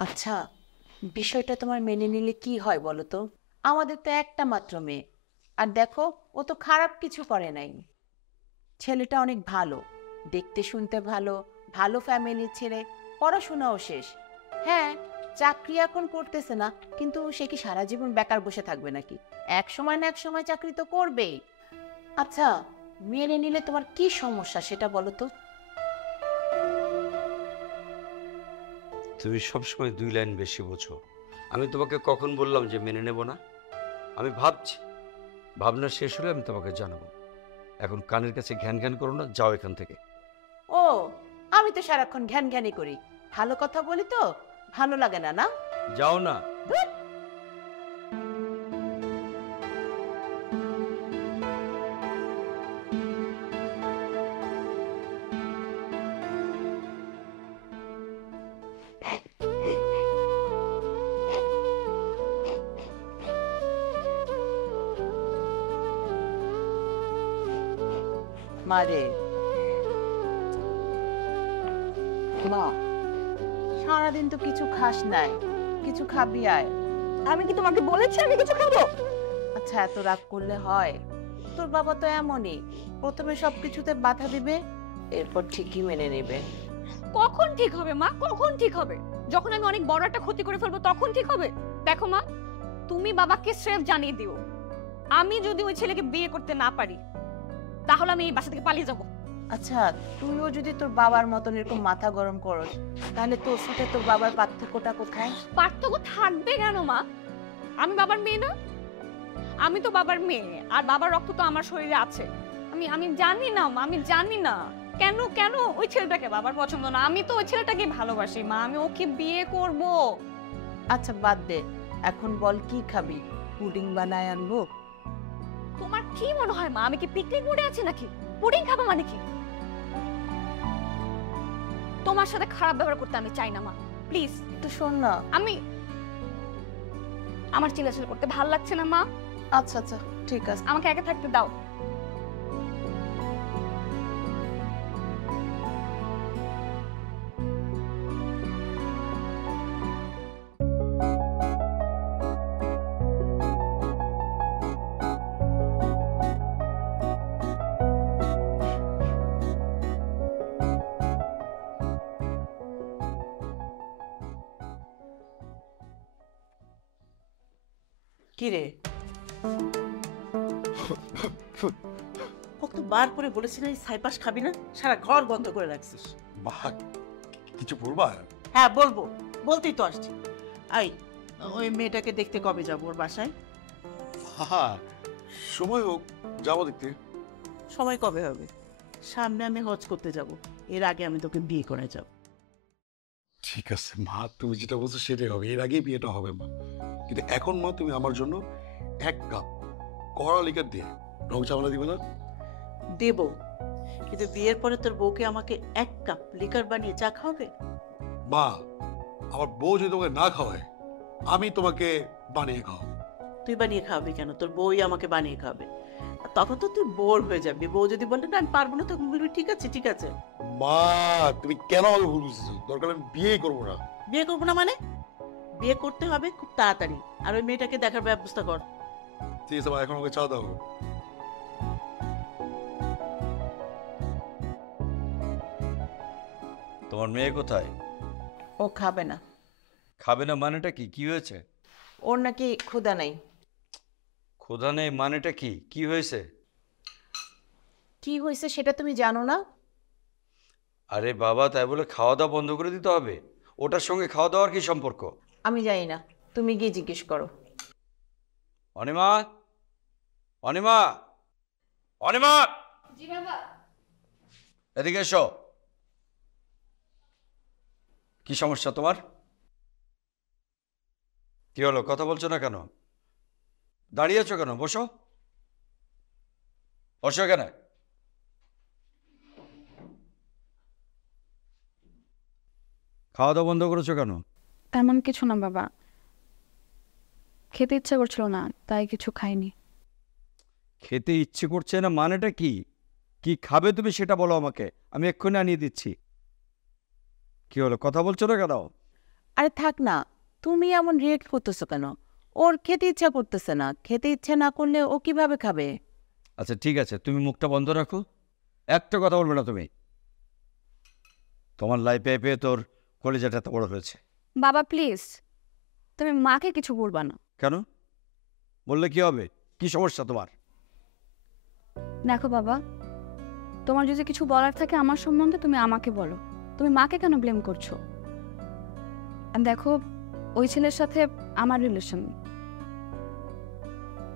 আচ্ছা, বিষয়টা তোমার মেনে নিলে কি হয় বলো তো? আমাদের তো একটা মাত্র মেয়ে। আর দেখো, ও তো খারাপ কিছু করে নাই। ছেলেটা অনেক ভালো, দেখতে শুনতে ভালো, ভালো ফ্যামিলির ছেলে, পড়াশোনাও শেষ। হ্যাঁ, চাকরি এখন করতেছে না, কিন্তু সে কি সারা জীবন বেকার বসে থাকবে নাকি? এক সময় না এক সময় চাকরি তো করবেই। আচ্ছা, মেনে নিলে তোমার কি সমস্যা সেটা বলো তো। তুমি সবসময় 2 লাইন বেশি বোঝো। আমি তোমাকে কখন বললাম যে মেনে নেব না? আমি ভাবছি, ভাবনা শেষ হলে আমি তোমাকে জানাবো। এখন কানের কাছে ঘ্যান ঘ্যান করো না, যাও এখান থেকে। ও, আমি তো সারাক্ষণ ঘ্যান ঘ্যানি করি, ভালো কথা বলি তো, ভালো লাগে না না? যাও না। ধুর। মারে, মা, সারাদিন তো কিছু খাস নাই, কিছু খাবি আয়। আমি কি তোমাকে বলেছি আমি কিছু খাবো? আচ্ছা, এত রাগ করলে হয়? তোর বাবা তো এমনই, প্রথমে সবকিছুতে বাধা দিবে, এরপর ঠিকই মেনে নেবে। কখন ঠিক হবে মা, কখন ঠিক হবে? যখন আমি অনেক বড় একটা ক্ষতি করে ফেলবো তখন ঠিক হবে? দেখো মা, তুমি বাবাকে স্রেফ জানিয়ে দিও, আমি যদি ওই ছেলেকে বিয়ে করতে না পারি তাহলে আমি এই বাসা থেকে পালিয়ে যাব। আচ্ছা, তুইও যদি তোর বাবার মতন এরকম মাথা গরম করস, তাহলে তোর সাথে তোর বাবার পার্থক্যটা কোথায়? পার্থক্য থাকবে কেন মা? আমি বাবার মেয়ে না? আমি তো বাবার মেয়ে, আর বাবার রক্ত তো আমার শরীরে আছে। আমি আমি জানি না মা, আমি জানি না কেন কেন ওই ছেলেটাকে বাবার পছন্দ না। আমি তো ওই ছেলেটাকে ভালোবাসি মা, আমি ওকে বিয়ে করব। আচ্ছা বাদ দে, এখন বল কি খাবি? পুডিং বানায় আনবো? তোমার কি মনে হয় মা, আমি কি পিকনিক মোডে আছি নাকি? পুডিং খাবো মানে কি? তোমার সাথে খারাপ ব্যবহার করতে আমি চাই না মা, প্লিজ। একটু শোন না। আমি আমার চিল্লাচিল্লি করতে ভাল লাগছে না মা, আচ্ছা আচ্ছা, ঠিক আছে। আমাকে একা থাকতে দাও। কি রে, কতবার করে বলেছি না এই ছাইপাশ খাবি না, সারা ঘর বন্ধ করে রাখছিস। বাহ, কিছু বলবা? হ্যাঁ বলবো, বলতেই তো আসছি। আই, ওই মেয়েটাকে দেখতে কবে যাবো ওর বাসায়? হ্যাঁ, সময় হোক, যাবো দেখতে। সময় কবে হবে? সামনে আমি হজ করতে যাব, এর আগে আমি তোকে বিয়ে করে যাব। ঠিক আছে মা, তুমি যেটা বলছো সেটাই হবে, এর আগেই বিয়েটা হবে মা। কিন্তু এখন মা, তুমি আমার জন্য 1 কাপ কড়া লিকার দিয়ে রং চাওয়ালা দিবে না? দেব, কিন্তু বিয়ের পরে তোর বউকে আমাকে 1 কাপ লিকার বানিয়ে চা খাওয়াবে? মা, আমার বউ যদি তোমাকে না খাওয়ায়, আমি তোমাকে বানিয়ে খাওয়াবো। তুই বানিয়ে খাওয়াবি কেন? তোর বউই আমাকে বানিয়ে খাওয়াবে। আর তখন তো তুই বোর হয়ে যাবি, বউ যদি বলে না আমি পারবো না, তখন বলবি ঠিক আছে ঠিক আছে। মা, তুমি কেন আমাকে ভুল বুঝতেছো? দরকার আমি বিয়েই করবো না। বিয়ে করবো না মানে? বিয়ে করতে হবে খুব তাড়াতাড়ি, আর ওই মেয়েটাকে দেখার ব্যবস্থা কর। ঠিক আছে মা, এখন আমাকে চা দাও। তোমার মেয়ে কোথায়? ও খাবে না। খাবে না মানেটা কি? কি হয়েছে? ওর নাকি ক্ষুধা নাই। ক্ষুধা নেই মানেটা কি? কি হয়েছে? কি হয়েছে সেটা তুমি জানো না? আরে বাবা, তাই বলে খাওয়া দাওয়া বন্ধ করে দিতে হবে? ওটার সঙ্গে খাওয়া দাওয়ার কি সম্পর্ক? আমি জানি না, তুমি গিয়ে জিজ্ঞেস করো। অনিমা, অনিমা, অনিমা, জি বাবা। এদিকে এসো। কি সমস্যা তোমার? কি হলো, কথা বলছো না কেন? দাঁড়িয়ে আছো কেন? বসো, বসো এখানে। খাওয়া দাওয়া বন্ধ করেছো কেন? তেমন কিছু না বাবা, খেতে ইচ্ছে করছিল না তাই কিছু খাইনি। খেতে ইচ্ছে করছে না মানেটা কি? কি খাবে তুমি সেটা বলো আমাকে, আমি এক্ষুনি আনিয়ে দিচ্ছি। কি হলো, কথা বলছো না কেন? আরে থাক না, তুমি এমন রিয়েক্ট করতেছো কেন? ওর খেতে ইচ্ছা করতেছে না, খেতে ইচ্ছা না করলে ও কিভাবে খাবে? আচ্ছা ঠিক আছে, তুমি মুখটা বন্ধ রাখো, একটা কথা বলবে না তুমি। তোমার লাই পেয়ে পেয়ে তোর কলেজাটা এত বড় হয়েছে। বাবা প্লিজ, তুমি মাকে কিছু বলবা না। কেন? বললে কি হবে? কি সমস্যা তোমার? দেখো বাবা, তোমার যদি কিছু বলার থাকে আমার সম্বন্ধে তুমি আমাকে বলো, তুমি মাকে কেন ব্লেম করছো? আর দেখো, ওই ছেলের সাথে আমার রিলেশন,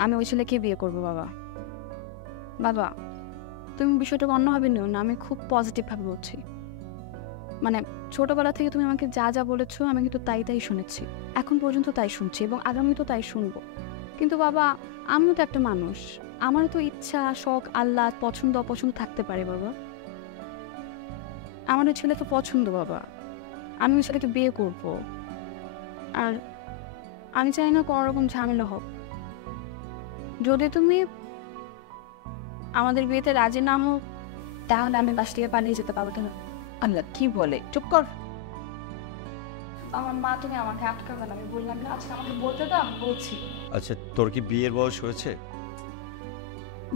আমি ওই ছেলেকে বিয়ে করব বাবা। বাবা তুমি বিষয়টাকে অন্যভাবে নিও না, আমি খুব পজিটিভভাবে বলছি। মানে ছোটবেলা থেকে তুমি আমাকে যা যা বলেছো আমি কিন্তু তাই তাই শুনেছি, এখন পর্যন্ত তাই শুনছি এবং আগামী তো তাই শুনবো। কিন্তু বাবা আমিও তো একটা মানুষ, আমারও তো ইচ্ছা, শখ, আহ্লাদ, পছন্দ অপছন্দ থাকতে পারে বাবা। আমার ওই ছেলে তো পছন্দ বাবা, আমি ওই ছেলেকে বিয়ে করব। আর আমি চাই না কোনো রকম ঝামেলা হোক। যদি তুমি আমাদের বিয়েতে রাজি না হোক তাহলে আমি বাস থেকে পালিয়ে যেতে পারবো না। আল্লাহ, কি বলে? চুপ কর। আমার মা তুমি আমাকে আটকাবে না, আমি বললাম না আজকে আমাকে বলতে দাও, আমি বলছি। আচ্ছা তোর কি বিয়ের বয়স হয়েছে?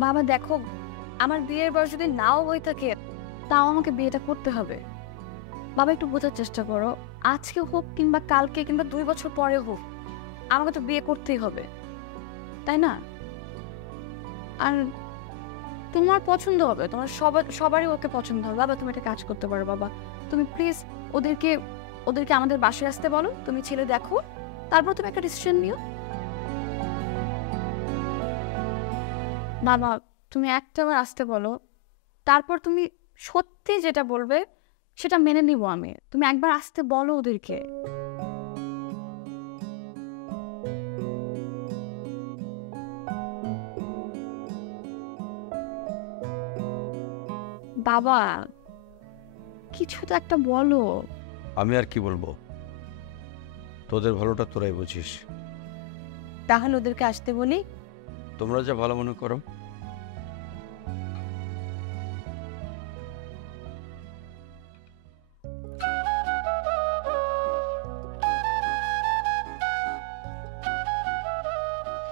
বাবা দেখো, আমার বিয়ের বয়স যদি নাও হয়ে থাকে তাও আমাকে বিয়েটা করতে হবে। বাবা একটু বোঝার চেষ্টা করো, আজকে হোক কিংবা কালকে কিংবা 2 বছর পরে হোক আমাকে তো বিয়ে করতেই হবে, তাই না? আর তোমার পছন্দ হবে, তোমার সবারই ওকে পছন্দ হবে। বাবা তুমি একটা কাজ করতে পারো বাবা, তুমি প্লিজ ওদেরকে আমাদের বাসায় আসতে বলো, তুমি ছেলে দেখো, তারপর তুমি একটা ডিসিশন নিও। বাবা তুমি একটাবার আসতে বলো, তারপর তুমি সত্যি যেটা বলবে সেটা মেনে নিব আমি। তুমি একবার আসতে বলো ওদেরকে। বাবা কিছু তো একটা বলো। আমি আর কি বলবো, তোদের ভালোটা তোরাই বুঝিস। তাহলে ওদেরকে আসতে বলি। তোমরা যা ভালো মনে করো।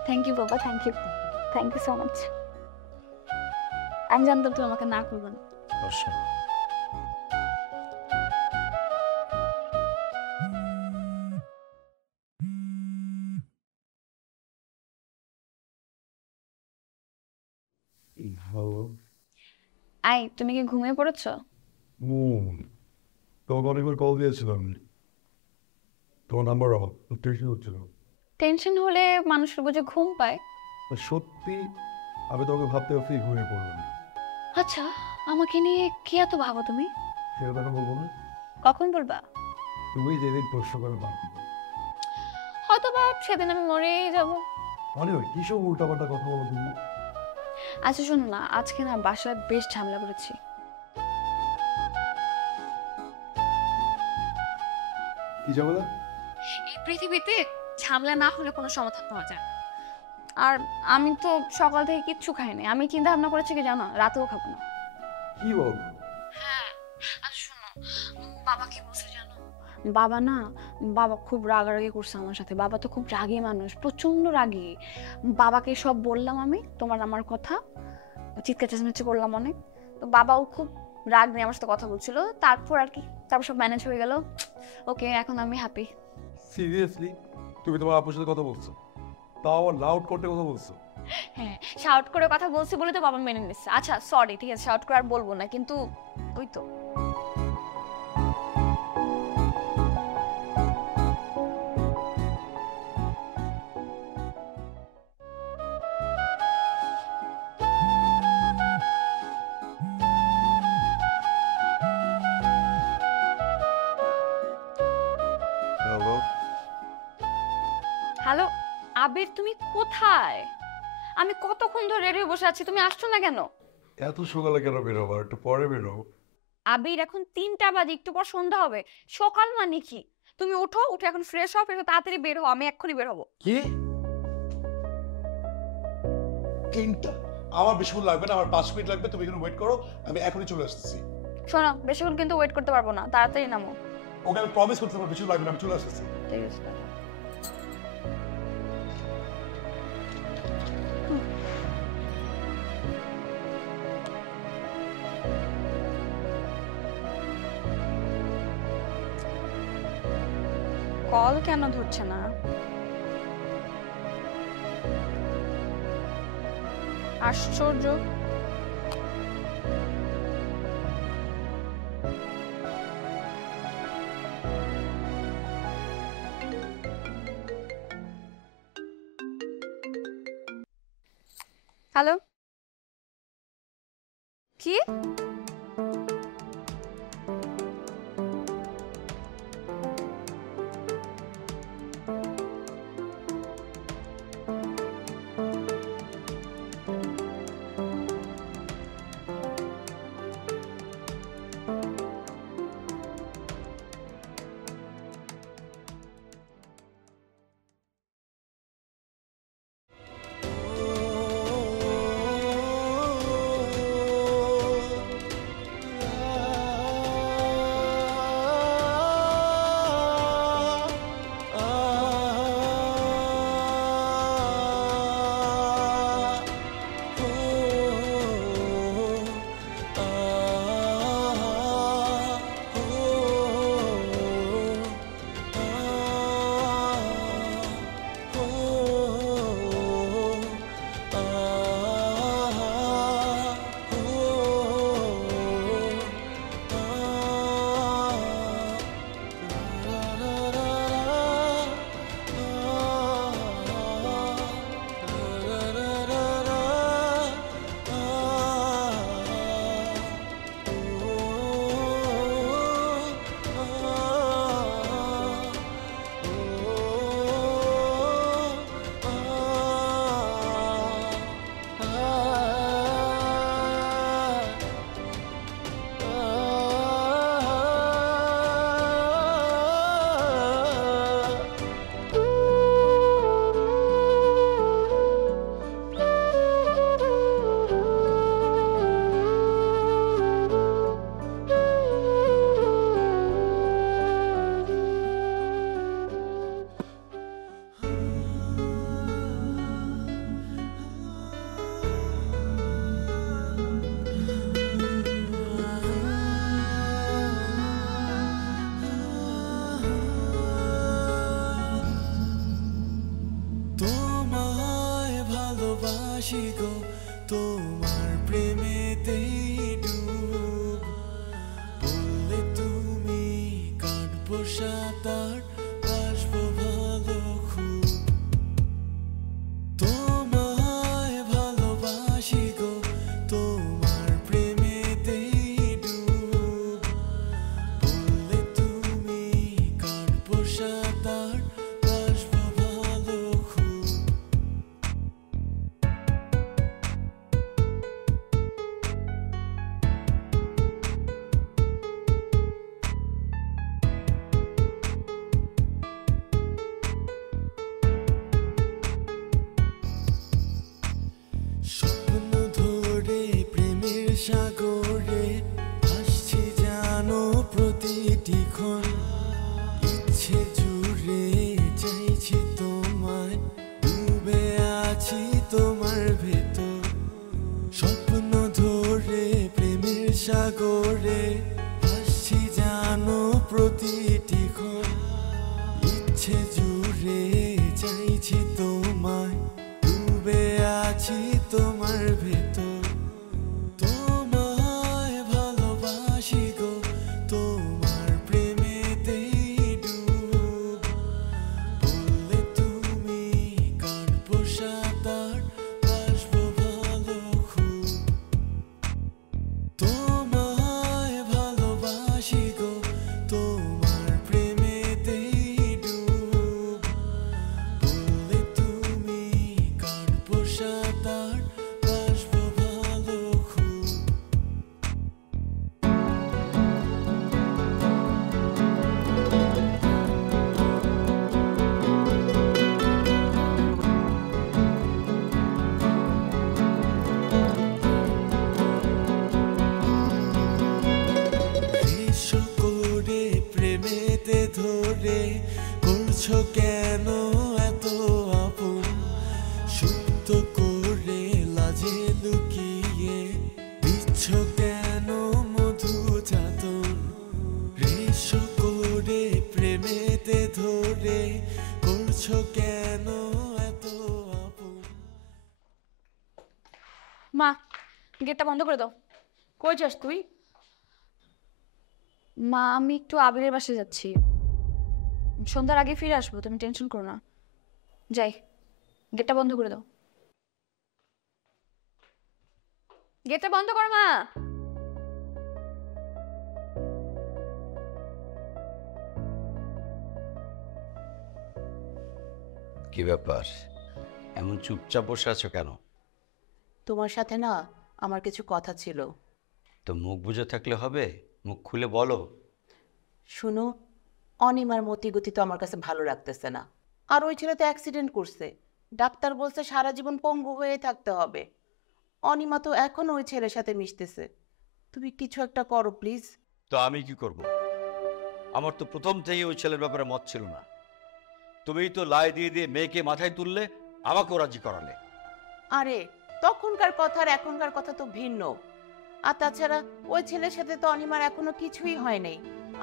থ্যাংক ইউ বাবা, থ্যাংক ইউ সো মাচ। আমি জানতাম তুমি আমাকে না করবে না। অবশ্যই। হ্যালো। আই তুমি কি ঘুমিয়ে পড়েছো? তোমাকে অনেকবার কল দিয়েছিলাম, তোমার নাম্বার অফ, টেনশন হচ্ছিল। টেনশন হলে মানুষের বুঝে ঘুম পায়। সত্যি আমি তোমাকে ভাবতে ভাবতেই ঘুমিয়ে পড়লাম। আচ্ছা আমাকে নিয়ে কি এত ভাবো তুমি? সেটা তখন বলবো না, কখন বলবা? তুমি যেদিন প্রশ্ন করে পারবে। হয়তো বা সেদিন আমি মরেই যাবো। মনে হয় কিসব উল্টাপাল্টা কথা বলো তুমি। আচ্ছা শোনো না, আজকে না বাসায় বেশ ঝামেলা করেছি। কি ঝামেলা? এই পৃথিবীতে ঝামেলা না হলে কোনো সমাধান পাওয়া যায় না। আর আমি তো সকাল থেকে কিচ্ছু খাইনি। আমি চিন্তা ভাবনা করেছি কি জানো, রাতেও খাবো না। কি বল? হ্যাঁ আচ্ছা শোনো, বাবা কি বলছে জানো? বাবা খুব রাগারাগি করছে আমার সাথে। বাবা তো খুব রাগী মানুষ, প্রচন্ড রাগী। বাবাকে সব বললাম আমি তোমার আমার কথা, চিৎকার চেঁচামেচি করলাম অনেক। তো বাবাও খুব রাগ নিয়ে আমার সাথে কথা বলছিল। তারপর আর কি, তারপর সব ম্যানেজ হয়ে গেল। ওকে এখন আমি হ্যাপি। সিরিয়াসলি তুমি তোমার আপুর সাথে কথা বলছো, তাও আবার লাউড করতে কথা বলছো? হ্যাঁ শাউট করে কথা বলছি বলে তো বাবা মেনে নিচ্ছে। আচ্ছা সরি, ঠিক আছে শাউট করে আর বলবো না, কিন্তু ওই তো হ্যালো। হ্যালো আবির, তুমি কোথায়? আমি কতক্ষণ ধরে রেডি হয়ে বসে আছি, তুমি আসছো না কেন? এত সকালে কেন বেরোবো? একটু পরে বেরো। আবির এখন 3টা বাজে, একটু পর সন্ধ্যা হবে। সকাল মানে কি? তুমি উঠো, উঠে এখন ফ্রেশ হও, ফ্রেশ তাড়াতাড়ি বের হও, আমি এক্ষুনি বের হবো। কি? 3টা? আমার বেশিক্ষণ লাগবে না, আমার 5 মিনিট লাগবে। তুমি এখানে ওয়েট করো, আমি এখনই চলে আসতেছি। শোনো বেশিক্ষণ কিন্তু ওয়েট করতে পারবো না, তাড়াতাড়ি নামো। ওকে আমি প্রমিস করতে পারবো কিছু লাগবে না, আমি চলে আসতেছি। ঠিক আছে টাটা। কল কেন ধরছে না? আশ্চর্য। হ্যালো, কি? তোমায় ভালোবাসি গো, তোমার প্রেমেতেই ডুব। বললে তুমি কাটবো সাঁতার, বাসবো ভালো খুব। তোমায় ভালোবাসি গো, তোমার প্রেমেতেই ডুব। বললে তুমি কাটবো সাঁতার, বাসবো ভালো খুব। স্বপ্ন ধরে প্রেমের সাগরে ভাসছি জানো প্রতিটি ক্ষণ। ইচ্ছে জুড়ে চাইছি তোমায়, ডুবে আছি তোমার ভেতর। স্বপ্ন ধরে প্রেমের সাগরে ভাসছি জানো প্রতিটি ক্ষণ। ইচ্ছে জুড়ে চাইছি তোমায়, ডুবে আছি তোমার ভেতর। তোমায় ভালোবাসি গো, তোমার প্রেমেতেই ডুব। বললে তুমি কাটবো সাঁতার, বাসবো ভালো খুব। তোমায় ভালোবাসি গো, তোমার প্রেমেতেই ডুব। বললে তুমি কাটবো সাঁতার, বাসবো ভালো খুব। এসো করে প্রেমে মতো করে লাজে লুকিয়ে দিচ্ছ কেন মধু চাতন রেশ করে প্রেমেতে ধরে করছো কেন এত আপন মা গেটটা বন্ধ করে দাও। কই যাস তুই? মা আমি একটু আবিরের বাসায় যাচ্ছি, সন্ধ্যার আগে ফিরে আসবো, তুমি টেনশন করো না। যাই, গেটটা বন্ধ করে দাও। গেটটা বন্ধ কর মা। কি ব্যাপার, এমন চুপচাপ বসে আছো কেন? তোমার সাথে না আমার কিছু কথা ছিল। তো মুখ বুজে থাকলে হবে, মুখ খুলে বলো। শুনো, অনিমার মতিগতি তো আমার কাছে ভালো লাগতেছে না। আর ওই ছেলে তো অ্যাক্সিডেন্ট করছে, ডাক্তার বলছে সারা জীবন পঙ্গু হয়ে থাকতে হবে। অনিমা তো এখনো ওই ছেলের সাথে মিশতেছে। তুমি কিছু একটা করো প্লিজ। তো আমি কি করব? আমার তো প্রথম থেকেই ওই ছেলের ব্যাপারে মত ছিল না। তুমিই তো লাই দিয়ে দিয়ে মেয়েকে মাথায় তুললে, আমাকেও রাজি করালে। আরে তখনকার কথা আর এখনকার কথা তো ভিন্ন। আর তাছাড়া ওই ছেলের সাথে তো অনিমার এখনো কিছুই হয় নাই।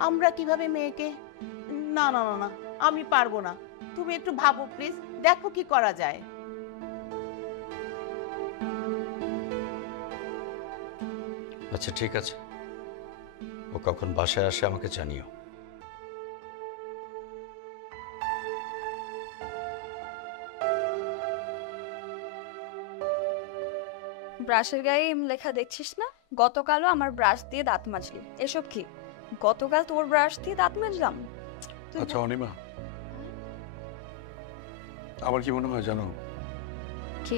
আমরা কিভাবে মেয়েকে... না না না না, আমি পারবো না। তুমি একটু ভাবো প্লিজ, দেখো কি করা যায়। আচ্ছা ঠিক আছে, ও কখন বাসায় আসে আমাকে জানিও। ব্রাশের গায়ে লেখা দেখছিস না? গতকালও আমার ব্রাশ দিয়ে দাঁত মাজলি। এসব কি? গতকাল তোর ব্রাশ দিয়ে দাঁত মাজলাম? তুই আচ্ছা অনিমা, আমার কি মনে হয় জানো, কি?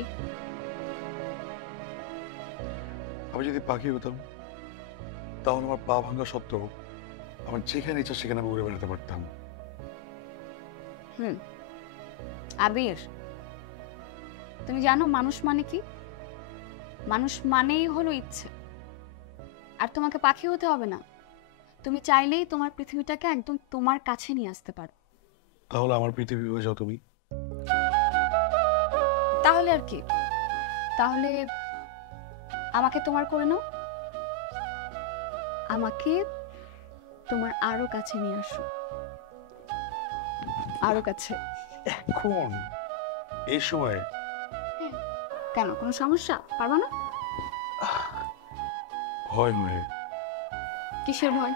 আমি যদি পাখি হতাম তাহলে আমার পা ভাঙা সত্ত্বেও আমার যেখানে ইচ্ছা সেখানে আমি উড়ে বেড়াতে পারতাম। আবির, তুমি জানো মানুষ মানে কি? মানুষ মানেই হলো ইচ্ছে। আর তোমাকে পাখি হতে হবে না, তুমি চাইলেই তোমার পৃথিবীটাকে একদম তোমার কাছে নিয়ে আসতে পারো। তাহলে আমার পৃথিবী হয়ে যাও তুমি। তাহলে আর কি? তাহলে আমাকে তোমার করে নাও, আমাকে তোমার আরো কাছে নিয়ে আসো, আরো কাছে। এখন এই সময় কেন, কোনো সমস্যা? পারবো না? ভয় হয়ে, কিসের ভয়?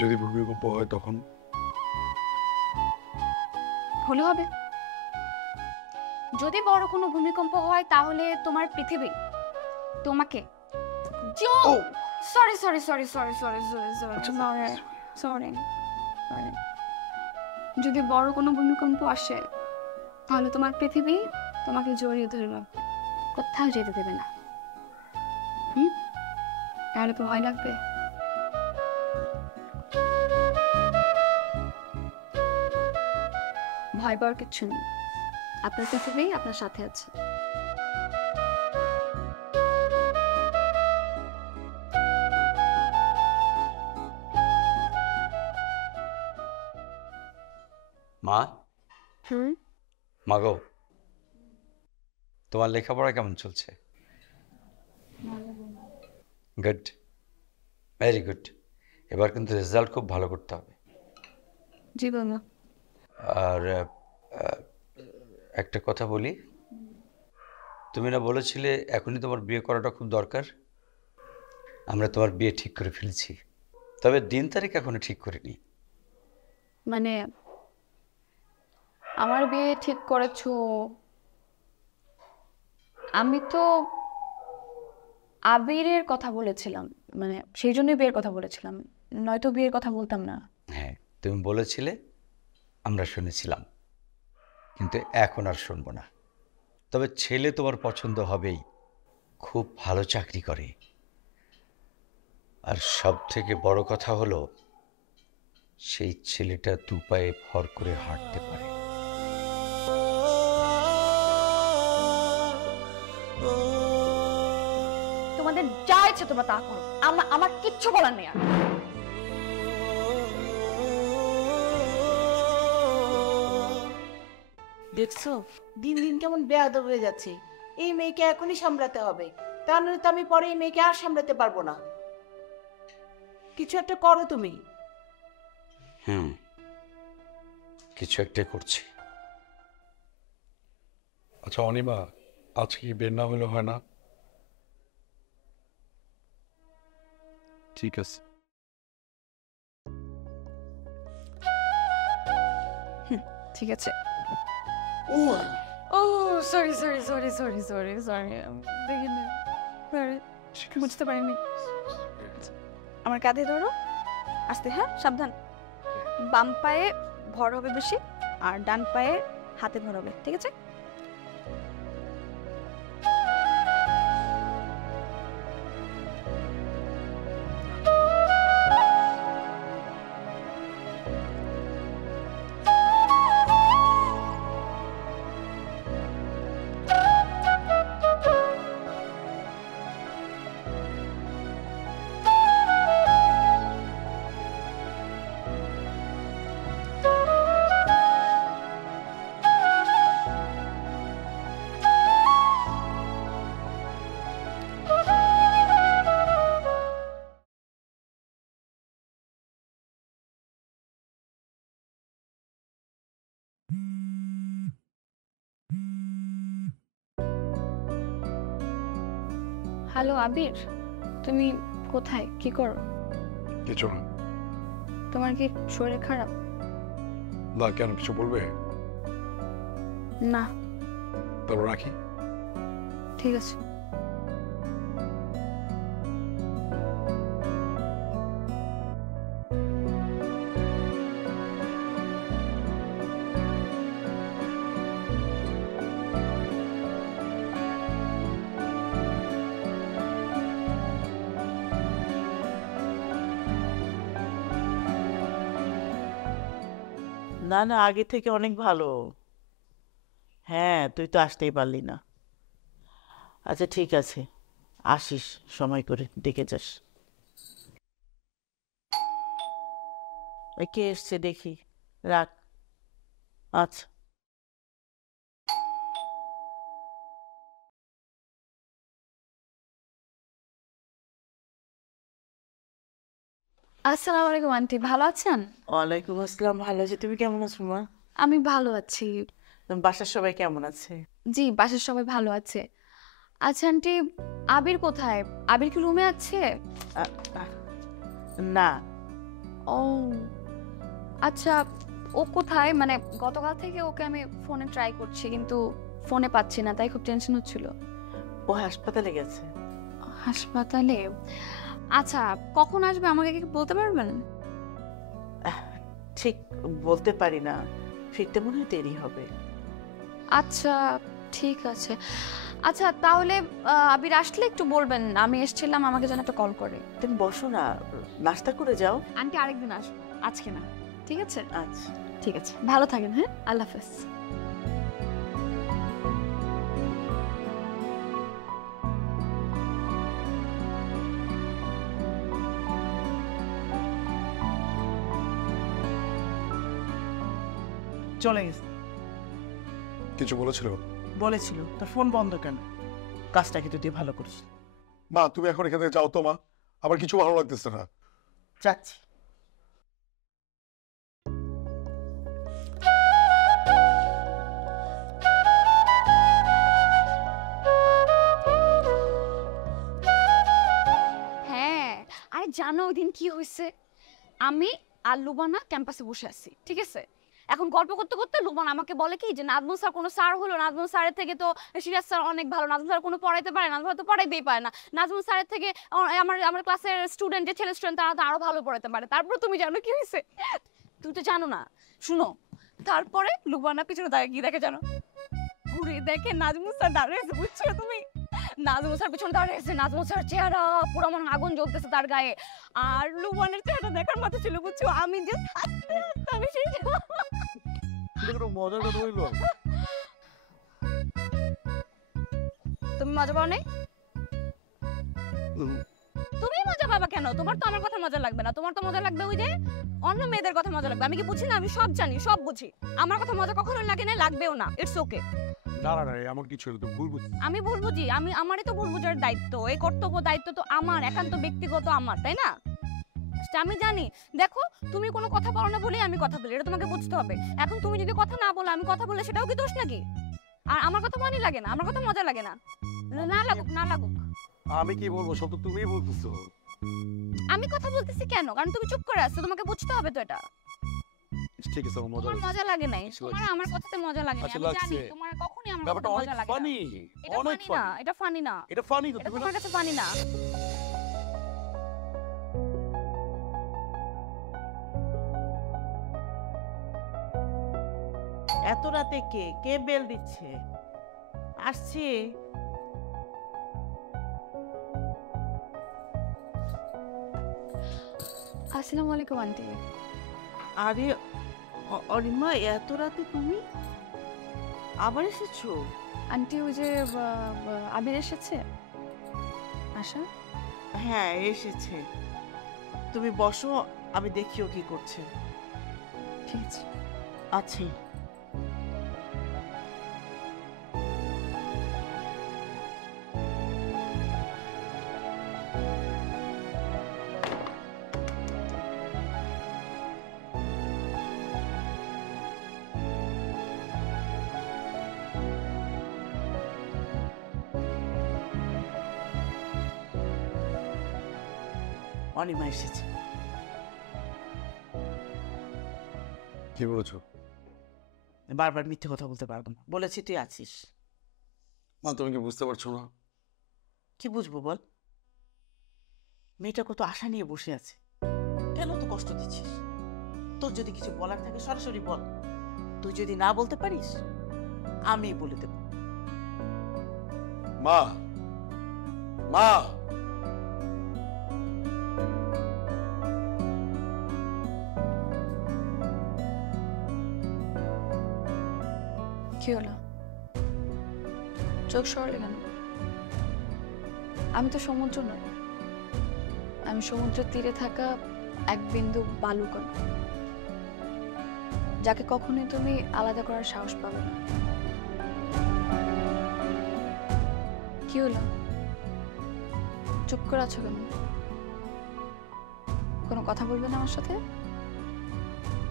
যদি ভূমিকম্প হয় তখন? হলে হবে। যদি বড় কোনো ভূমিকম্প হয় তাহলে তোমার পৃথিবী তোমাকে... sorry sorry sorry sorry sorry sorry sorry sorry sorry sorry যদি বড় কোনো ভূমিকম্প আসে তাহলে তোমার পৃথিবী তোমাকে জড়িয়ে ধরবে, কোথাও যেতে দেবে না। তাহলে তো ভয় লাগবে। ভয় পাওয়ার কিচ্ছু নেই, আপনার পৃথিবী আপনার সাথে আছে। মা, মাগো, তোমার লেখাপড়া কেমন চলছে? Good, very good. এবার কিন্তু রেজাল্ট খুব ভালো করতে হবে। জি বাবা। আর একটা কথা বলি, তুমি না বলেছিলে এখনই তোমার বিয়ে করাটা খুব দরকার? আমরা তোমার বিয়ে ঠিক করে ফেলেছি, তবে দিন তারিখ এখনো ঠিক করিনি। মানে আমার বিয়ে ঠিক করেছো? আমি তো আবিরের কথা বলেছিলাম, মানে সেই জন্যই বিয়ের কথা বলেছিলাম, নয়তো বিয়ের কথা বলতাম না। হ্যাঁ, তুমি বলেছিলে, আমরা শুনেছিলাম, কিন্তু এখন আর শুনবো না। তবে ছেলে তোমার পছন্দ হবেই, খুব ভালো চাকরি করে। আর সব থেকে বড় কথা হলো, সেই ছেলেটা দু পায়ে ভর করে হাঁটতে পারে। তোমাদের যা ইচ্ছে তোমরা তা করো, আমার কিচ্ছু বলার নেই আর। দেখছো দিন দিন কেমন বেয়াদব হয়ে যাচ্ছে। এই মেয়েকে এখনই সামলাতে হবে, তা নাহলে তো আমি পরে এই মেয়েকে আর সামলাতে পারবো না। কিছু একটা করো তুমি। কিছু একটা করছি। আচ্ছা অনিমা, আজকে কি বের না হলে হয় না? ঠিক আছে। ঠিক আছে। ও sorry sorry sorry sorry sorry sorry, দেখিনি, বুঝতে পারিনি। আমার কাঁধে ধরো আস্তে, হ্যাঁ সাবধান। বাম পায়ে ভর হবে বেশি, আর ডান পায়ে হাতে ভর হবে, ঠিক আছে? হ্যালো আবির, তুমি কোথায়, কি করো? কিছু না। তোমার কি শরীর খারাপ? না, কেন, কিছু বলবে? না। তারপর রাখি। ঠিক আছে। না না, আগে থেকে অনেক ভালো। হ্যাঁ, তুই তো আসতেই পারলি না। আচ্ছা ঠিক আছে, আসিস সময় করে, ডেকে যাস। কে এসছে দেখি, রাখ। আচ্ছা। আসসালামু আলাইকুম আন্টি, ভালো আছেন? ওয়ালাইকুম আসসালাম, ভালো আছি। তুমি কেমন আছো মা? আমি ভালো আছি। তোমার বাসার সবাই কেমন আছে? জি, বাসার সবাই ভালো আছে। আচ্ছা আন্টি, আবির কোথায়? আবির কি রুমে আছে? আ- আ- না। ও আচ্ছা, ও কোথায়? মানে গতকাল থেকে ওকে আমি ফোনে ট্রাই করছি, কিন্তু ফোনে পাচ্ছি না, তাই খুব টেনশন হচ্ছিল। ও হাসপাতালে গেছে। হাসপাতালে? আচ্ছা, কখন আসবে আমাকে কি বলতে পারবেন? ঠিক বলতে পারি না, ফিরতে মনে হয় দেরি হবে। আচ্ছা ঠিক আছে। আচ্ছা তাহলে আবির আসলে একটু বলবেন আমি এসেছিলাম, আমাকে যেন একটা কল করে। তুমি বসো না, নাস্তা করে যাও। আন্টি আরেকদিন আসবো, আজকে না, ঠিক আছে? আচ্ছা। ঠিক আছে, ভালো থাকেন। হ্যাঁ, আল্লাহ হাফেজ। চলে গেছে। কিছু বলেছিল? বলেছিল। তোর ফোন বন্ধ কেন? কাজটা কিন্তু তুই ভালো করিস। মা, তুমি এখন এখান থেকে যাও তো মা, আমার কিছু ভালো লাগতেছে না। যাচ্ছি। হ্যাঁ, আরে জানো ওই দিন কি হয়েছে? আমি আর লুবানা ক্যাম্পাসে বসে আছি, ঠিক আছে? এখন গল্প করতে করতে লুবানা আমাকে বলে কি যে নাজমুল স্যার কোনো স্যার হলো, নাজমুল স্যারের থেকে তো সিরাজ স্যার অনেক ভালো, নাজমুল স্যার কোনো পড়াইতে পারে না, নাজমুল তো পড়াইতেই পারে না, নাজমুল স্যারের থেকে আমার আমার ক্লাসের স্টুডেন্ট, যে ছেলে স্টুডেন্ট তারা তো আরো ভালো পড়াতে পারে। তারপর তুমি জানো কি হয়েছে? তুমি তো জানো না, শুনো। তারপরে লুবানা পিছনে দাঁড়িয়ে কি দেখে জানো? ঘুরে দেখে নাজমুল স্যার দাঁড়িয়ে আছে, বুঝছো তুমি? নাজমুল স্যার পিছনে দাঁড়িয়ে আছে, নাজমুল স্যার চেহারা পুরো মনে আগুন জ্বলতেছে তার গায়ে, আর লুবানের চেহারা দেখার মতো ছিল, বুঝছো? আমি যে আমি সেই মজার কথা হইলো। তুমি মজা পাও নাই? তুমি মজা পাবা কেন? তোমার তো আমার কথা মজা লাগবে না, তোমার তো মজা লাগবে ওই যে অন্য মেয়েদের কথা মজা লাগবে। আমি কি বুঝি না? আমি সব জানি, সব বুঝি। আমার কথা মজা কখনো লাগে না, লাগবেও না। It's okay. না না না, এমন কিছু হলো তো ভুল বুঝছি। আমি ভুল বুঝি? আমারই তো ভুল বুঝার দায়িত্ব, এই কর্তব্য দায়িত্ব তো আমার, একান্ত ব্যক্তিগত আমার, তাই না? সেটা আমি জানি। দেখো, তুমি কোনো কথা বলো না বলেই আমি কথা বলি, এটা তোমাকে বুঝতে হবে। এখন তুমি যদি কথা না বলো, আমি কথা বললে সেটাও কি দোষ নাকি? আর আমার কথা মনে লাগে না, আমার কথা মজা লাগে না, না লাগুক না লাগুক। আমি কি বলবো, সব তো তুমিই বলতেছো। আমি কথা বলতেছি কেন? কারণ তুমি চুপ করে আছো, তোমাকে বুঝতে হবে তো এটা। ঠিক আছে, আমার মজা তোমার লাগছে। মজা লাগে নাই, আচ্ছা, তোমার লাগছে। আমার কথাতে মজা লাগে না, আচ্ছা, আমি জানি লাগছে। তোমার কখনোই আমার ব্যাপারটা কথাতে অনেক মজা লাগে না। ফানি, এটা অনেক ফানি না, ফানি। এটা ফানি না, এটা ফানি তো, এটা তুমি না? তোমার কাছে ফানি না। এত রাতে কে কে বেল দিচ্ছে? আসছি। আসসালামু আলাইকুম আন্টি। আরে অরিমা, এত রাতে তুমি আবার এসেছো? আন্টি ওই যে আবির এসেছে। আশা, হ্যাঁ এসেছে। তুমি বসো, আমি দেখিও কি করছে। ঠিক আছে। আছি। অনিমা এসেছে। কি বলেছো? বারবার মিথ্যে কথা বলতে পারবো না, বলেছি তুই আছিস। মা, তুমি কি বুঝতে পারছো না? কি বুঝবো বল? মেয়েটা কত আশা নিয়ে বসে আছে, কেন তো কষ্ট দিচ্ছিস? তোর যদি কিছু বলার থাকে সরাসরি বল, তুই যদি না বলতে পারিস আমি বলে দেব। মা, মা, কি হলো? চোখ সরলে কেন? আমি তো সমুদ্র নই, আমি সমুদ্রের তীরে থাকা এক বিন্দু বালুকণা, যাকে কখনোই তুমি আলাদা করার সাহস পাবে না। কি হলো? চুপ করে আছো কেন? কোনো কথা বলবে না আমার সাথে?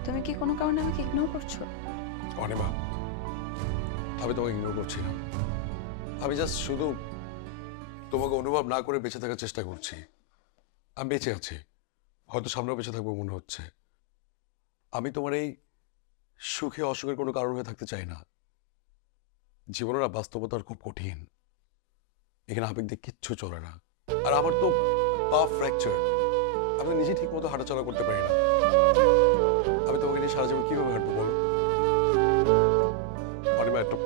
তুমি কি কোনো কারণে আমাকে ইগনোর করছো? অনিমা, আমি তোমাকে ইগনোর করছি না। আমি জাস্ট শুধু তোমাকে অনুভব না করে বেঁচে থাকার চেষ্টা করছি। আমি বেঁচে আছি, হয়তো সামনেও বেঁচে থাকবো মনে হচ্ছে। আমি তোমার এই সুখে অসুখের কোনো কারণ হয়ে থাকতে চাই না। জীবনের বাস্তবতা খুব কঠিন, এখানে আবেগ দিয়ে কিচ্ছু চলে না। আর আমার তো পা ফ্র্যাকচার, আমি নিজে ঠিক মতো হাঁটাচলা করতে পারি না। আমি তোমাকে নিয়ে সারা জীবন কিভাবে হাঁটবো বলো? অনিমা, একটা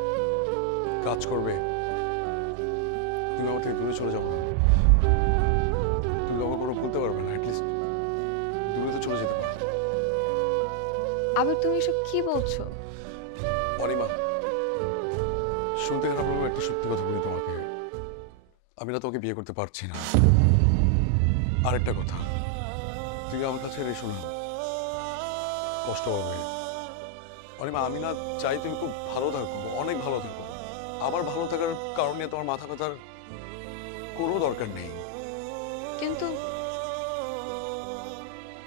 কাজ করবে, তুমি আমার থেকে দূরে চলে যাও না। তুমি আমাকে কোনো ভুলতে পারবে না, অ্যাটলিস্ট দূরে তো চলে যেতে পারো। আবার তুমি এসব কি বলছো? অনিমা, শুনতে খারাপ লাগলেও একটা সত্যি কথা বলি তোমাকে, আমি না তোকে বিয়ে করতে পারছি না। আরেকটা কথা, তুই আমার কাছে এসো না, কষ্ট হবে। অনিমা, আমি না চাই তুমি খুব ভালো থাকো, অনেক ভালো থাকো। আমার ভালো থাকার কারণ নিয়ে তোমার মাথা ব্যথার কোনো দরকার নেই। কিন্তু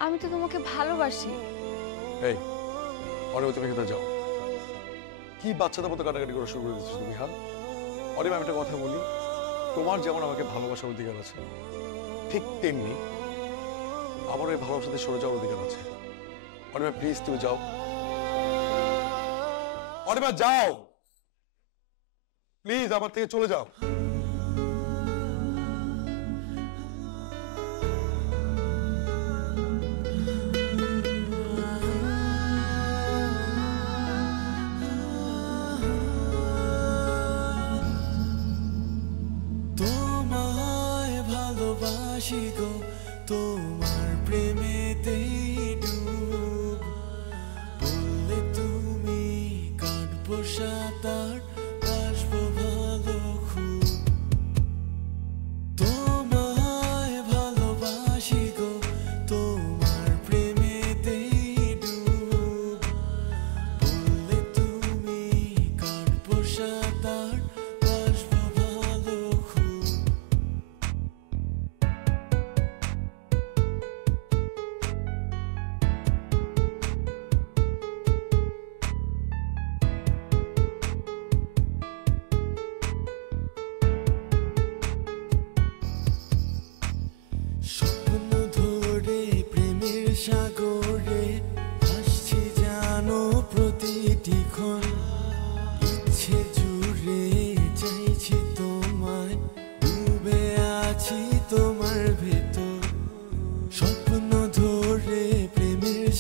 আমি তো তোমাকে ভালোবাসি। এই অনিমা, তুমি এখানে যাও। কি বাচ্চাদের মতো কাটাকাটি করে শুরু করে দিচ্ছ তুমি? হ্যাঁ অনিমা, আমি একটা কথা বলি, তোমার যেমন আমাকে ভালোবাসার অধিকার আছে, ঠিক তেমনি আমার ওই ভালোবাসাতে সরে যাওয়ার অধিকার আছে। অনিমা প্লিজ, তুমি যাও। অনিমা যাও প্লিজ, আমার থেকে চলে যাও। তোমায় ভালোবাসি গো, তোমার প্রেমেতেই ডুব। বললে তুমি কাটবো সাঁতার, আসবো ভালো খুব। তোমায় ভালোবাসি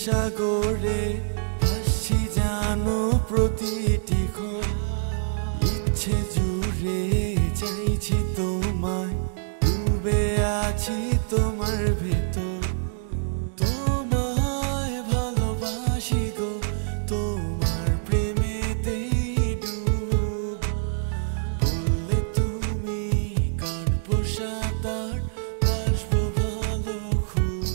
সাগরে ভাসছি জানো প্রতিটি ক্ষণ ইচ্ছে জুড়ে চাইছি তোমায় ডুবে আছি তোমার ভেতর তোমায় ভালোবাসি গো তোমার প্রেমেতেই ডুব বললে তুমি কাটবো সাঁতার বাসবো ভালো খুব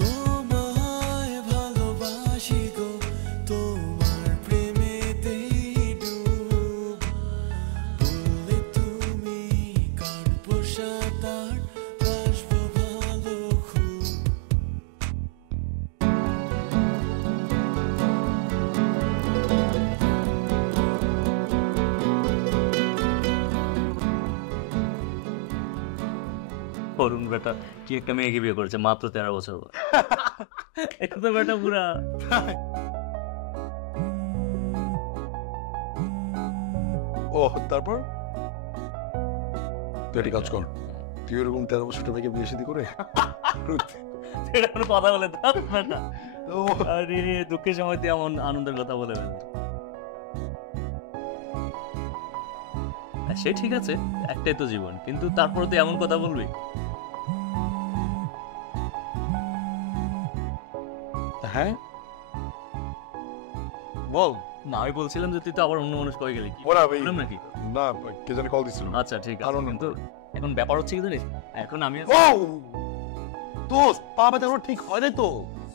তোমায় ভালোবাসি গো তোমার প্রেমেতেই ডুব বললে তুমি কাটবো সাঁতার বাসবো ভালো খুব অরুণ বেটা কি একটা মেয়েকে বিয়ে করেছে মাত্র 13 বছর বয়স। এটা তো বেটা পুরা ও তারপর তুই একটা কাজ কর, তুই এরকম 13 বছর মেয়েকে বিয়ে শাদী করে এটা কোনো কথা বলে দাও বেটা। ও আরে দুঃখের সময় তুই এমন আনন্দের কথা বলে ফেলে। সে ঠিক আছে, একটাই তো জীবন, কিন্তু তারপর তুই এমন কথা বলবি? হ্যাঁ বল। না আমি বলছিলাম যে তুই তো আবার অন্য মানুষ কয়ে গেলি কি ওরা ভাই বললাম নাকি? না কে জানি কল দিছিল। আচ্ছা ঠিক আছে, কারণ কিন্তু এখন ব্যাপার হচ্ছে কি জানিস, এখন আমি ও দোস্ত পা ব্যথা আমার ঠিক হয় নাই তো।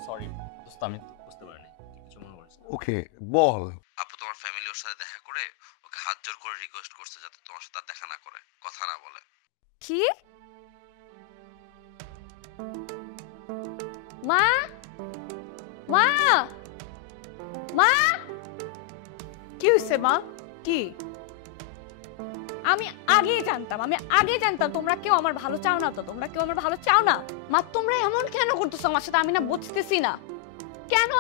সরি দোস্ত, আমি বুঝতে পারিনি, তুই কিছু মনে করিস না। ওকে বল। আপু তোমার ফ্যামিলি ওর সাথে দেখা করে ওকে হাত জোর করে রিকোয়েস্ট করছে যাতে তোমার সাথে আর দেখা না করে, কথা না বলে। কি? মা মা মা কি হয়েছে মা? কি? আমি আগেই জানতাম তোমরা কেউ আমার ভালো চাও না, তোমরা কেউ আমার ভালো চাও না। মা তোমরা এমন কেন করতেছো আমার সাথে? আমি না বুঝতেছি না কেন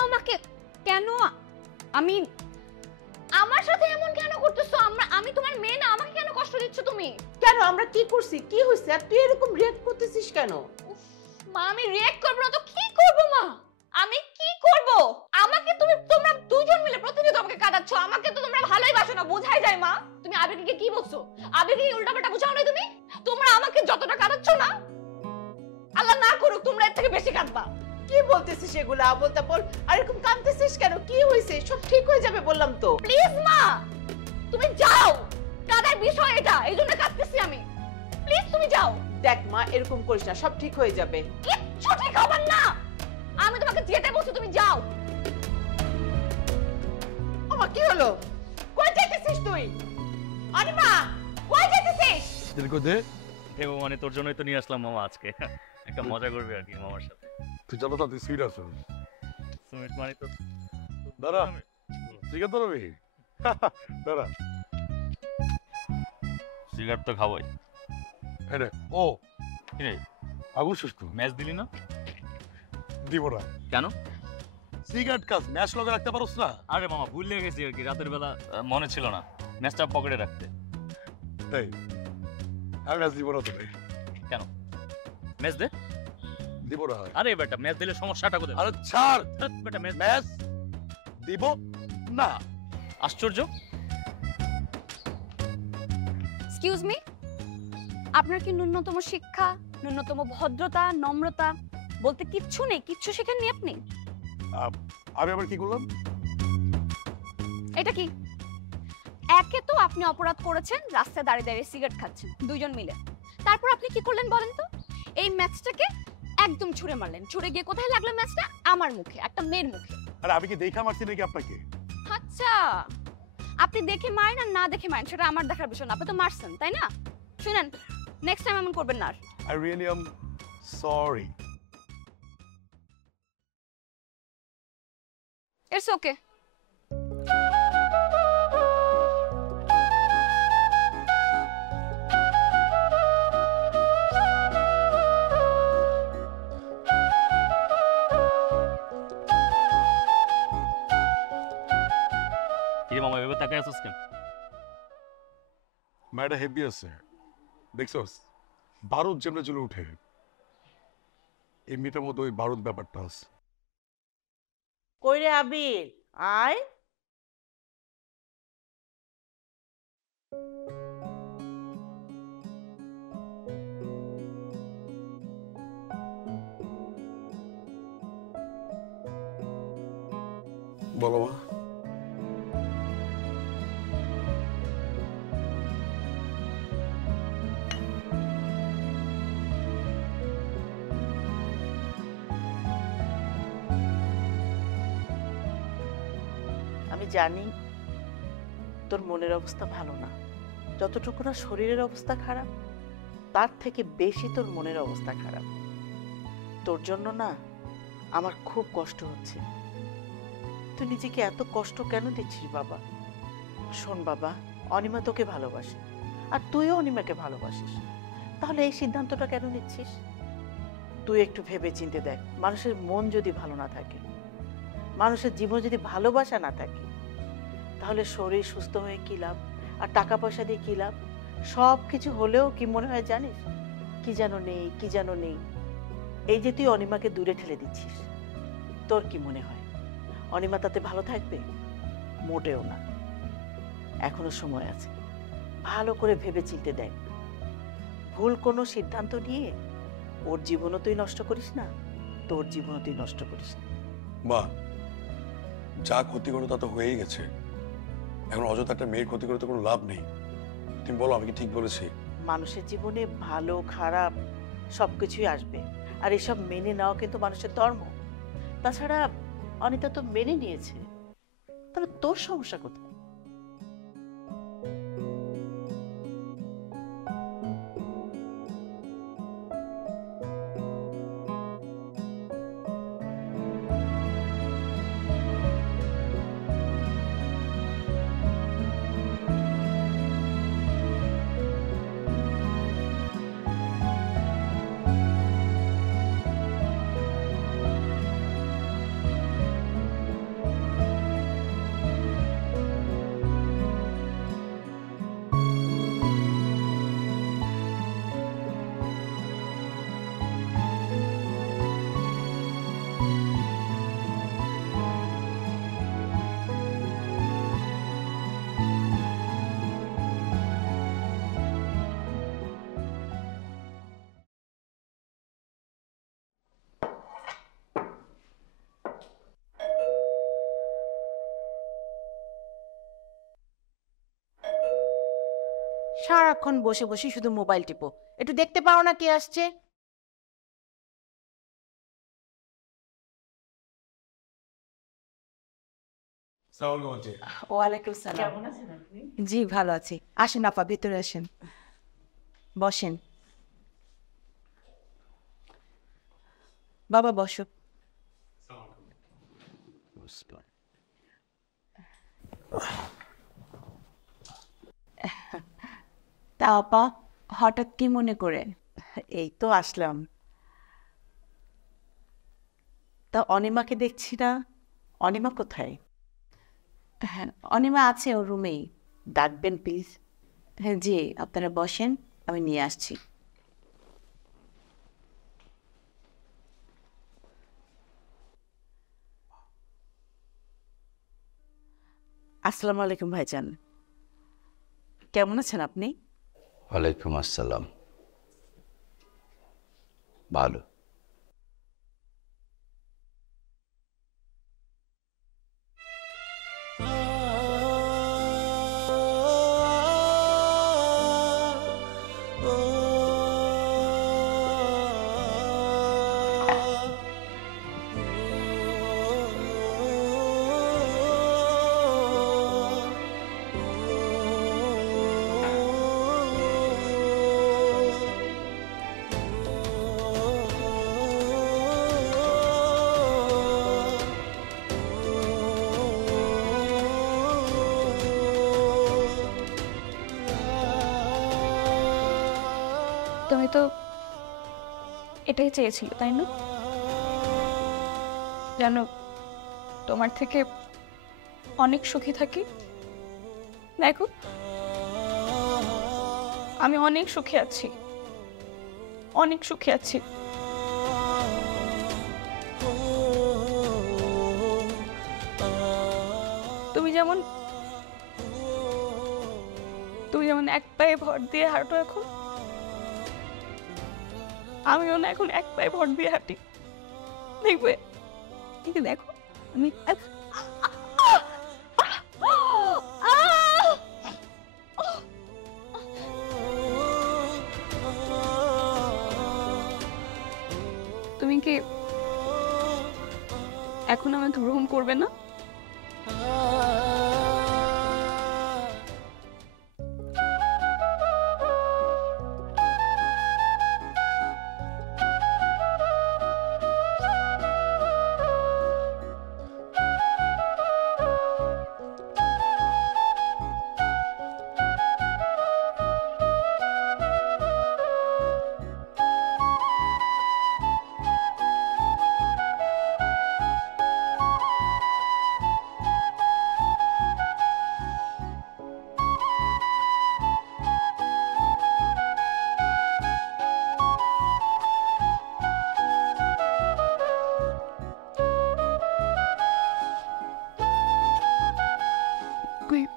আমি আমার সাথে এমন কেন করতেছো? আমি তোমার মেয়ে না, আমাকে কেন কষ্ট দিচ্ছ তুমি? কেন? আমরা কি করছি? কি হয়েছে? আর তুই এরকম রিয়েক্ট করতেছিস কেন? মা আমি রিঅ্যাক্ট করব না তো কি করব মা? আমি কি করব? আমাকে তোমরা দুজন মিলে প্রতিনিয়ত আমাকে কাঁদাচ্ছ। আমাকে তো তোমরা ভালোই বাসো না, বোঝাই যায় মা। তুমি আবেগকে কি বলছো? আবেগকে উল্টাপাল্টা বুঝাও না তুমি? তোমরা আমাকে যতটা কাঁদাচ্ছ না, আল্লাহ না করুক তোমরা এর থেকে বেশি কাঁদবা। কি বলতেছিস এগুলা? বলতে বল। আর এরকম কাঁদতেছিস কেন? কি হয়েছে? সব ঠিক হয়ে যাবে বললাম তো। প্লিজ মা তুমি যাও, কাঁদার বিষয় এটা, এইজন্য কাঁদতেছি আমি। প্লিজ তুমি যাও। দেখ মা, এরকম করিস না, সব ঠিক হয়ে যাবে। কিচ্ছু ঠিক হবে না। আমি তোমাকে যেতে বলছি, তুমি যাও। আমা কি হলো? কই যাইতেছিস তুই? অনিমা কই যাইতেছিস? দেরি দে। হে মানে তোর জন্যই তো নিয়ে আসলাম মামা আজকে, একটা মজা করবি আর কি মামার সাথে। তুই জানো তো তুই সুইট আছো। সুমিত মানে তো দাঁড়া সিগারেট তো রবি দাঁড়া সিগারেট তো খাবোই। হ্যাঁ ও কি রে আগুন সুস্থ ম্যাচ দিলি না? দিব না কেন? সিগারেট কাজ ম্যাচ লগে রাখতে পারোস না? আরে মামা ভুলে গেছি আর কি, রাতের বেলা মনে ছিল না ম্যাচটা পকেটে রাখতে। তাই আমি ম্যাচ দিব না তোকে। কেন? ম্যাচ দে। দিব না। আরে বেটা ম্যাচ দিলে সমস্যাটা কোথায়? আরে ছাড় ধ্যাৎ বেটা ম্যাচ ম্যাচ দিব না। আশ্চর্য। এক্সকিউজ মি, আপনার কি ন্যূনতম শিক্ষা, ন্যূনতম ভদ্রতা, নম্রতা বলতে কিচ্ছু নেই? কিচ্ছু শেখেননি আপনি? আমি আবার কি করলাম? এটা কি? একে তো আপনি অপরাধ করেছেন, রাস্তায় দাঁড়িয়ে দাঁড়িয়ে সিগারেট খাচ্ছেন দুইজন মিলে। তারপর আপনি কি করলেন বলেন তো? এই ম্যাচটাকে একদম ছুঁড়ে মারলেন। ছুঁড়ে গিয়ে কোথায় লাগলো ম্যাচটা? আমার মুখে, একটা মেয়ের মুখে। আরে আমি কি দেখা মারছি নাকি আপনাকে? আচ্ছা, আপনি দেখে মারেন আর না দেখে মারেন সেটা আমার দেখার বিষয় না। আপনি তো মারছেন, তাই না? শুনেন, নেক্সট টাইম এমন করবেন না আর। I really am sorry. It's okay. কি মামা এভাবে তাকায় আছিস কেন? ম্যাডা হেভি আছে দেখছস, বারুদ যেমন চলে উঠে, এই মেয়েটার মধ্যে ওই বারুদ ব্যাপারটা আছে। কই রে আবির, আয়। বলো মা। আমি জানি তোর মনের অবস্থা ভালো না, যতটুকু না শরীরের অবস্থা খারাপ, তার থেকে বেশি তোর মনের অবস্থা খারাপ। তোর জন্য না আমার খুব কষ্ট হচ্ছে। তুই নিজেকে এত কষ্ট কেন দিচ্ছিস বাবা? শোন বাবা, অনিমা তোকে ভালোবাসে আর তুইও অনিমাকে ভালোবাসিস, তাহলে এই সিদ্ধান্তটা কেন নিচ্ছিস? তুই একটু ভেবে চিন্তে দেখ, মানুষের মন যদি ভালো না থাকে, মানুষের জীবন যদি ভালোবাসা না থাকে, তাহলে শরীর সুস্থ হয়ে কি লাভ, আর টাকা পয়সা দিয়ে কি লাভ? সব কিছু হলেও কি মনে হয় জানিস, কি যেন নেই, কি যেন নেই। এই যে তুই অনিমাকে দূরে ঠেলে দিচ্ছিস, তোর কি মনে হয় অনিমা তাতে ভালো থাকবে? মোটেও না। এখনো সময় আছে, ভালো করে ভেবে চিন্তে দেখ। ভুল কোনো সিদ্ধান্ত নিয়ে ওর জীবনও তুই নষ্ট করিস না, তোর জীবনও তুই নষ্ট করিস না। মা, যা ক্ষতি করো তা তো হয়েই গেছে, এখন অযথা একটা মেয়ের ক্ষতি করে তো কোনো লাভ নেই। তুমি বলো, আমি কি ঠিক বলেছি? মানুষের জীবনে ভালো খারাপ সবকিছুই আসবে, আর এসব মেনে নেওয়া কিন্তু মানুষের ধর্ম। তাছাড়া অনিতা তো মেনে নিয়েছে, তাহলে তোর সমস্যা কোথায়? সারাক্ষণ বসে বসে শুধু মোবাইল টিপো, একটু দেখতে পাও না কে আসছে? ওয়ালাইকুম সালাম। কেমন আছেন আপনি? জি ভালো আছি। আসেন আপা, ভিতরে আসেন, বসেন। বাবা বসো। তা আপা, হঠাৎ কি মনে করে? এই তো আসলাম। তা অনিমাকে দেখছি না, অনিমা কোথায়? হ্যাঁ, অনিমা আছে ওর রুমেই। ডাকবেন প্লিজ। হ্যাঁ জি, আপনারা বসেন, আমি নিয়ে আসছি। আসসালামু আলাইকুম ভাইজান, কেমন আছেন আপনি? ওয়ালাইকুম আসসালাম। ভালো। তুমি তো এটাই চেয়েছিলে তাই না? জানো, তোমার থেকে অনেক সুখী থাকি। দেখো, আমি অনেক সুখী আছি, অনেক সুখী আছি। যেমন এক পায়ে ভর দিয়ে হাঁটো এখন, আমিও না এখন এক পায়ে ভর দিয়ে হাঁটি। দেখবে, এই যে দেখো আমি তুমি কি এখন আমাকে গ্রহণ করবে না? Wait.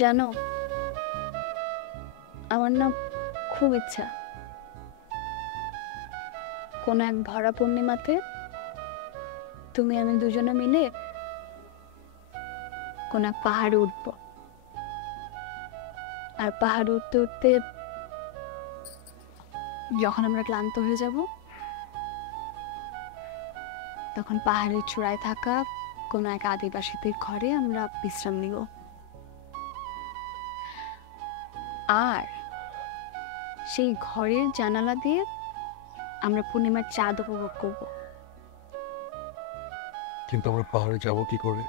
জানো, আমার না খুব ইচ্ছা কোনো এক ভরা পূর্ণিমাতে তুমি আমি দুজনে মিলে কোন এক পাহাড়ে উঠব, আর পাহাড়ে উঠতে উঠতে যখন আমরা ক্লান্ত হয়ে যাব তখন পাহাড়ের চূড়ায় থাকা কোনো এক আদিবাসীদের ঘরে আমরা বিশ্রাম নিব, আর সেই ঘরের জানালা দিয়ে আমরা পূর্ণিমার চাঁদ উপভোগ করব। কিন্তু আমরা পাহাড়ে যাব কি করে?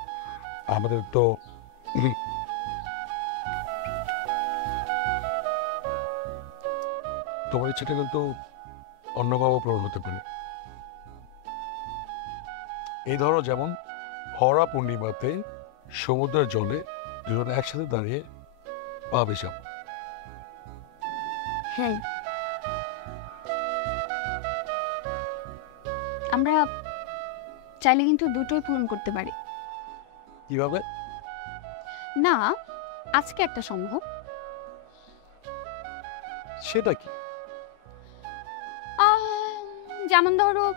আমাদের তো তোমার ইচ্ছেটা কিন্তু অন্যভাবে পূরণ হতে পারে। এই ধরো, যেমন ভরা পূর্ণিমাতে সমুদ্রের জলে দুজনে একসাথে দাঁড়িয়ে পা ভেসাব। হ্যাঁ, আমরা চাইলে কিন্তু দুটোই পূরণ করতে পারি। কিভাবে? না, আজকে একটা সম্ভব। সেটা কি? যেমন ধরো,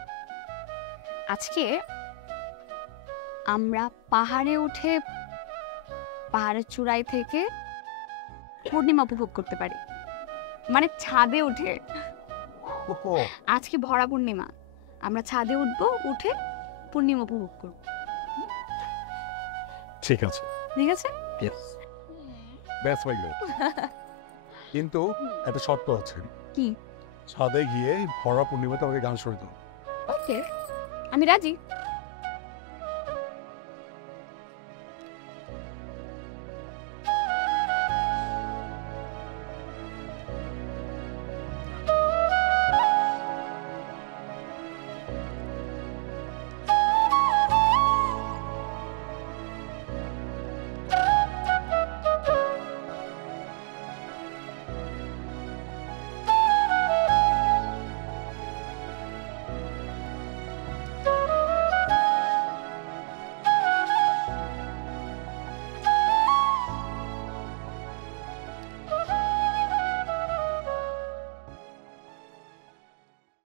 আজকে আমরা পাহাড়ে উঠে পাহাড়ের চূড়ায় থেকে পূর্ণিমা উপভোগ করতে পারি, মানে ছাদে উঠে। আজকে ভরা পূর্ণিমা, আমরা ছাদে উঠবো, উঠে পূর্ণিমা উপভোগ করব। ঠিক আছে, ঠিক আছে। ব্যাস হয়ে গেল। কিন্তু একটা শর্ত আছে। কি? ছাদে গিয়ে ভরা পূর্ণিমাতে আমাকে গান শুনে দাও। ওকে, আমি রাজি।